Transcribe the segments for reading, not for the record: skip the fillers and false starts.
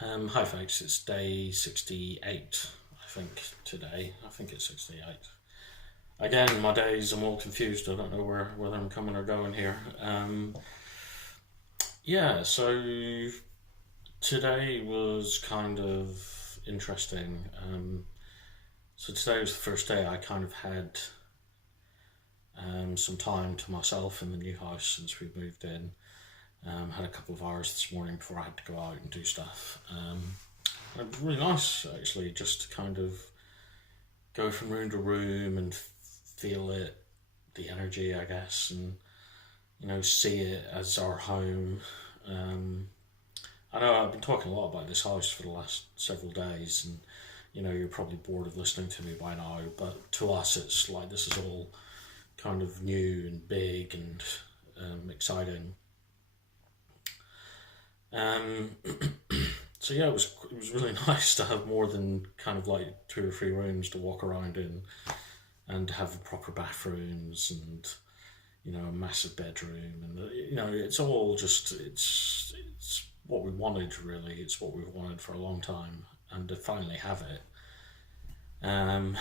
Hi folks, it's day 68, I think, today. I think it's 68. Again, my days, I'm all confused. I don't know whether I'm coming or going here. Yeah, so today was kind of interesting. So today was the first day I kind of had some time to myself in the new house since we moved in. Had a couple of hours this morning before I had to go out and do stuff. It was really nice actually, just to kind of go from room to room and feel it, the energy, I guess, and see it as our home. Um, I know I've been talking a lot about this house for the last several days, and you're probably bored of listening to me by now, but to us, it's like this is all kind of new and big and exciting. Um, so yeah, it was really nice to have more than kind of like two or three rooms to walk around in, and have proper bathrooms and a massive bedroom, and it's all just it's what we wanted really. It's what we've wanted for a long time, and to finally have it, um,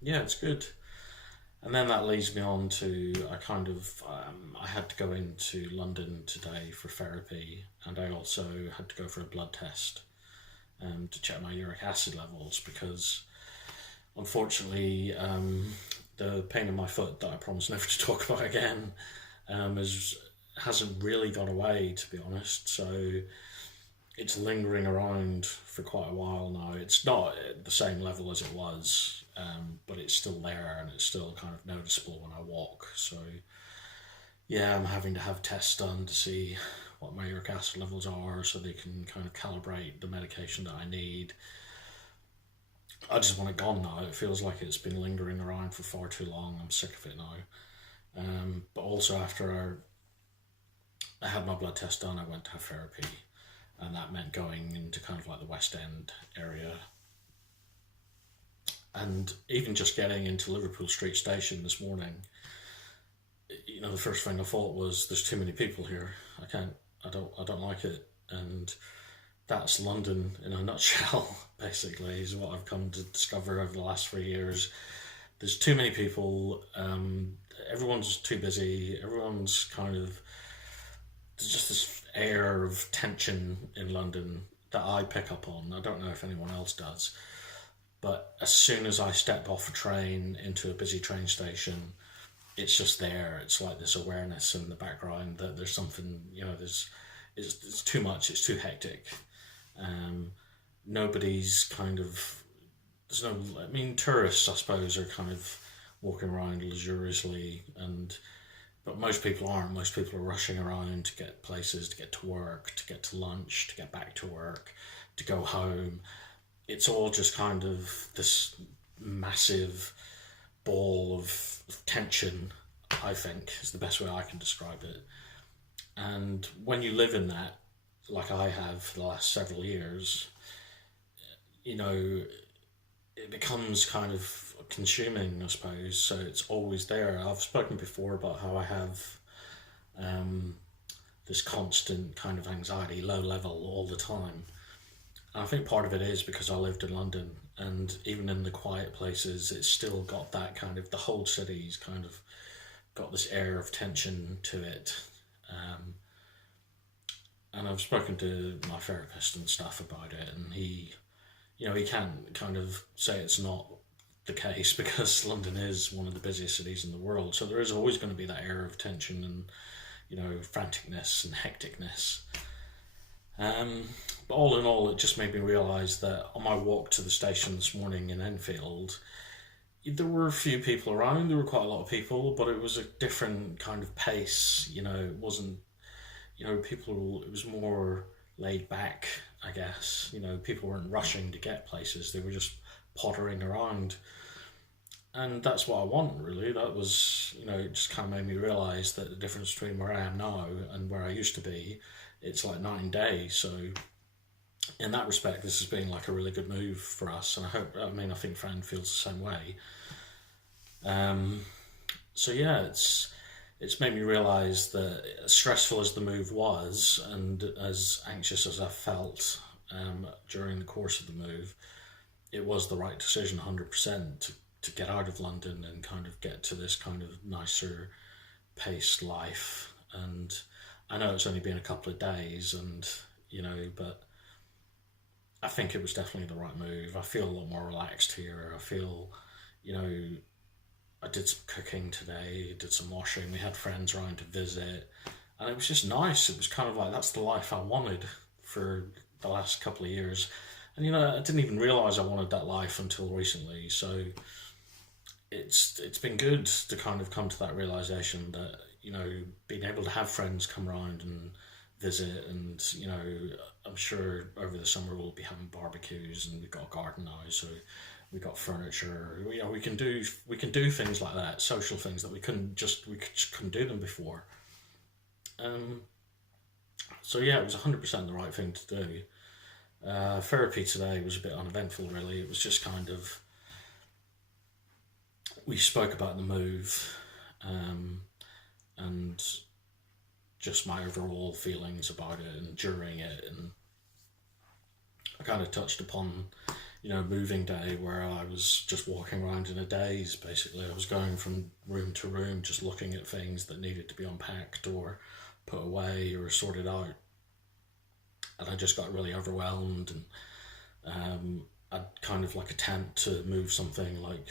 yeah, it's good. And then that leads me on to I had to go into London today for therapy, and I also had to go for a blood test to check my uric acid levels because unfortunately the pain in my foot that I promised never to talk about again hasn't really gone away, to be honest. So it's lingering around for quite a while now. It's not at the same level as it was, but it's still there and it's still kind of noticeable when I walk. So yeah, I'm having to have tests done to see what my uric acid levels are so they can kind of calibrate the medication that I need. I just want it gone now. It feels like it's been lingering around for far too long. I'm sick of it now. But also, after I had my blood test done, I went to have therapy, and that meant going into kind of like the West End area. And even just getting into Liverpool Street Station this morning, the first thing I thought was, "There's too many people here. I can't. I don't like it." And that's London in a nutshell. Basically, is what I've come to discover over the last 3 years. There's too many people. Everyone's too busy. Everyone's kind of there's just this air of tension in London that I pick up on. I don't know if anyone else does, but as soon as I step off a train into a busy train station, it's just there. It's like this awareness in the background that there's something. It's too much. It's too hectic. Um, Nobody's kind of there's no. I mean, tourists, I suppose, are kind of walking around luxuriously, and but most people aren't. Most people are rushing around to get places, to get to work, to get to lunch, to get back to work, to go home. It's all just kind of this massive ball of tension, I think, is the best way I can describe it. And when you live in that, like I have for the last several years, you know, it becomes kind of consuming, I suppose. So it's always there. I've spoken before about how I have um, this constant kind of anxiety, low level all the time. And I think part of it is because I lived in London, and even in the quiet places, it's still got that kind of the whole city's kind of got this air of tension to it. Um, and I've spoken to my therapist and stuff about it, and he can't kind of say it's not the case because London is one of the busiest cities in the world. So there is always going to be that air of tension and franticness and hecticness. Um, but all in all, it just made me realise that on my walk to the station this morning in Enfield, there were a few people around. There were quite a lot of people, but it was a different kind of pace. It wasn't people. It was more laid back, I guess. People weren't rushing to get places. They were just pottering around, and that's what I want. Really, that was it just kind of made me realise that the difference between where I am now and where I used to be, it's like night and day. So in that respect, this has been like a really good move for us, and I think Fran feels the same way. Um, so yeah, it's made me realise that as stressful as the move was, and as anxious as I felt, during the course of the move, it was the right decision 100% to get out of London and kind of get to this kind of nicer paced life. And I know it's only been a couple of days, and but I think it was definitely the right move. I feel a lot more relaxed here. I feel, you know, I did some cooking today, did some washing. We had friends around to visit, and it was just nice. It was kind of like that's the life I wanted for the last couple of years. And I didn't even realize I wanted that life until recently. So it's been good to kind of come to that realization that being able to have friends come around and visit, and I'm sure over the summer we'll be having barbecues, and we've got a garden now, so we got furniture. We can do things like that, social things that we just couldn't do them before. Um, so yeah, it was 100% the right thing to do. Therapy today was a bit uneventful, really. It was just kind of, we spoke about the move, um, and just my overall feelings about it and during it, and I kind of touched upon moving day, where I was just walking around in a daze. Basically, I was going from room to room, just looking at things that needed to be unpacked or put away or sorted out, and I just got really overwhelmed. And I'd kind of like attempt to move something, like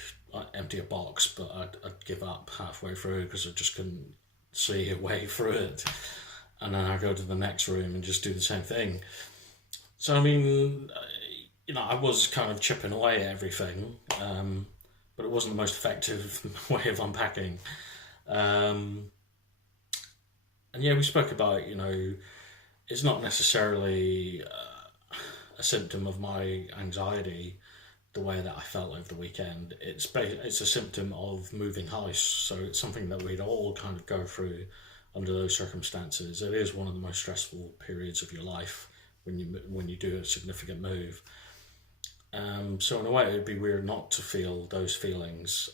empty a box, but I'd give up halfway through because I just couldn't see a way through it. And then I go to the next room and just do the same thing. So I mean, I was kind of chipping away at everything, but it wasn't the most effective way of unpacking. Um, and yeah, we spoke about it's not necessarily a symptom of my anxiety, the way that I felt over the weekend. It's a symptom of moving house, so it's something that we'd all kind of go through under those circumstances. It is one of the most stressful periods of your life when you do a significant move. So in a way, it'd be weird not to feel those feelings.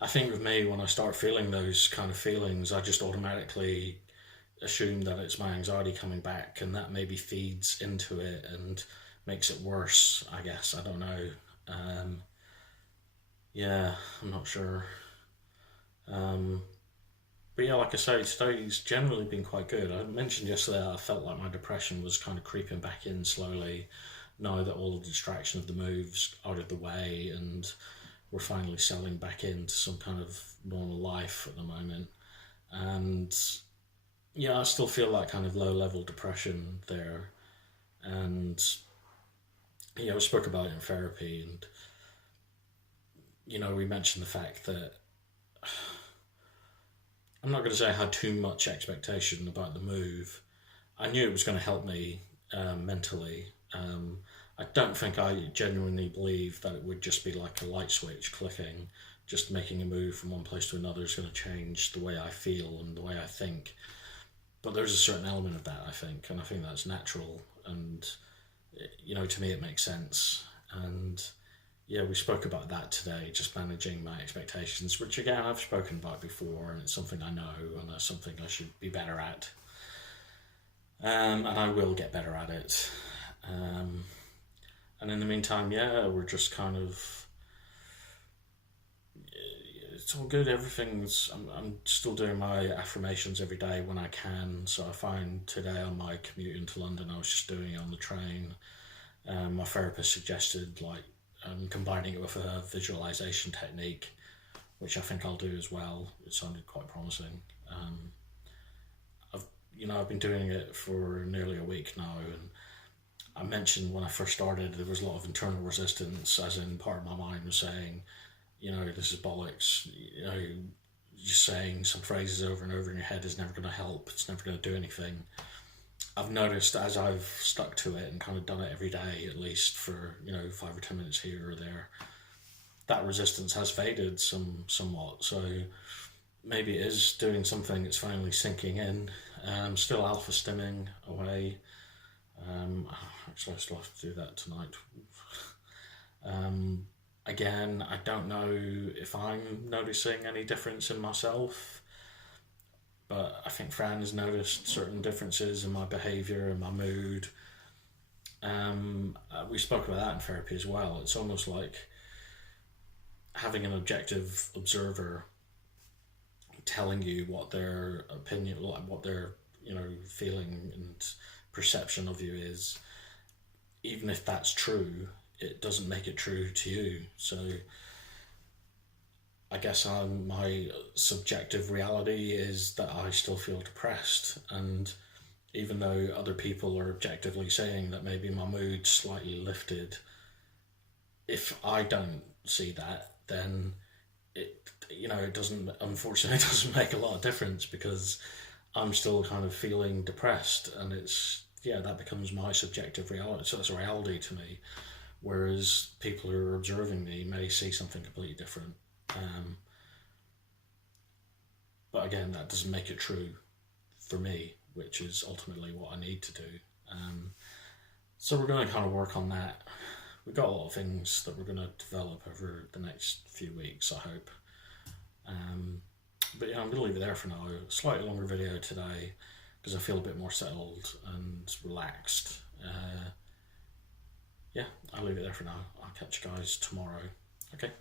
I think with me, when I start feeling those kind of feelings, I just automatically assume that it's my anxiety coming back, and that maybe feeds into it and makes it worse, I guess. I don't know. Um, yeah, I'm not sure. Um, but yeah, like I say, today's generally been quite good. I mentioned yesterday that I felt like my depression was kind of creeping back in slowly, now that all the distraction of the moves out of the way, and we're finally settling back into some kind of normal life at the moment. And yeah, I still feel that kind of low level depression there. And yeah, we spoke about it in therapy, and we mentioned the fact that I'm not going to say I had too much expectation about the move. I knew it was going to help me mentally. I don't think I genuinely believe that it would just be like a light switch clicking. Just making a move from one place to another is going to change the way I feel and the way I think. But there's a certain element of that, I think, and I think that's natural. And to me, it makes sense. And yeah, we spoke about that today, just managing my expectations, which again I've spoken about before, and it's something I know, and that's something I should be better at. And I will get better at it. Um, and in the meantime, yeah, we're just kind of, it's all good. I'm still doing my affirmations every day when I can. So I find today on my commute into London, I was just doing it on the train. My therapist suggested like combining it with a visualization technique, which I think I'll do as well. It sounded quite promising. Um, I've I've been doing it for nearly a week now, and I mentioned when I first started there was a lot of internal resistance, as in part of my mind was saying, this is bollocks. Just saying some phrases over and over in your head is never going to help. It's never going to do anything. I've noticed as I've stuck to it and kind of done it every day, at least for 5 or 10 minutes here or there, that resistance has faded somewhat. So maybe it is doing something. It's finally sinking in. Still alpha stimming away. Actually, I still have to do that tonight. Um, Again, I don't know if I'm noticing any difference in myself, but I think Fran has noticed certain differences in my behaviour and my mood. We spoke about that in therapy as well. It's almost like having an objective observer telling you what their opinion, like what their feeling and perception of you is. Even if that's true, it doesn't make it true to you. So I guess my subjective reality is that I still feel depressed, and even though other people are objectively saying that maybe my mood's slightly lifted, if I don't see that, then it doesn't, unfortunately, it doesn't make a lot of difference, because I'm still kind of feeling depressed, and that becomes my subjective reality. So it's a reality to me, whereas people who are observing me may see something completely different. But again, that doesn't make it true for me, which is ultimately what I need to do. So we're going to kind of work on that. We've got a lot of things that we're going to develop over the next few weeks, I hope. But yeah, I'm going to leave it there for now. A slightly longer video today because I feel a bit more settled and relaxed. Yeah, I'll leave it there for now. I'll catch you guys tomorrow. Okay.